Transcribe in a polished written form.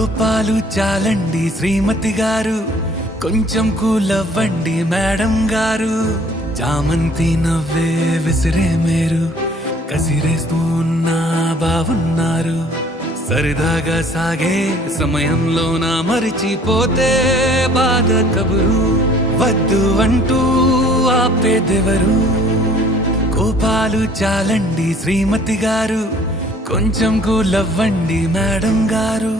కోపాలు చాలండి శ్రీమతి గారు, కొంచెం కూలవ్వండి మేడం గారు. చామంతి నవ్వే విసిరే మేరు, కసిరేస్తూ ఉన్నా బావున్నారు. సరదాగా సాగే సమయంలో నా మరిచిపోతే బాధ కబురు, వద్దు అంటూ ఆపేదెవరు. కోపాలు చాలండి శ్రీమతి గారు, కొంచెం కూలవ్వండి మేడం గారు.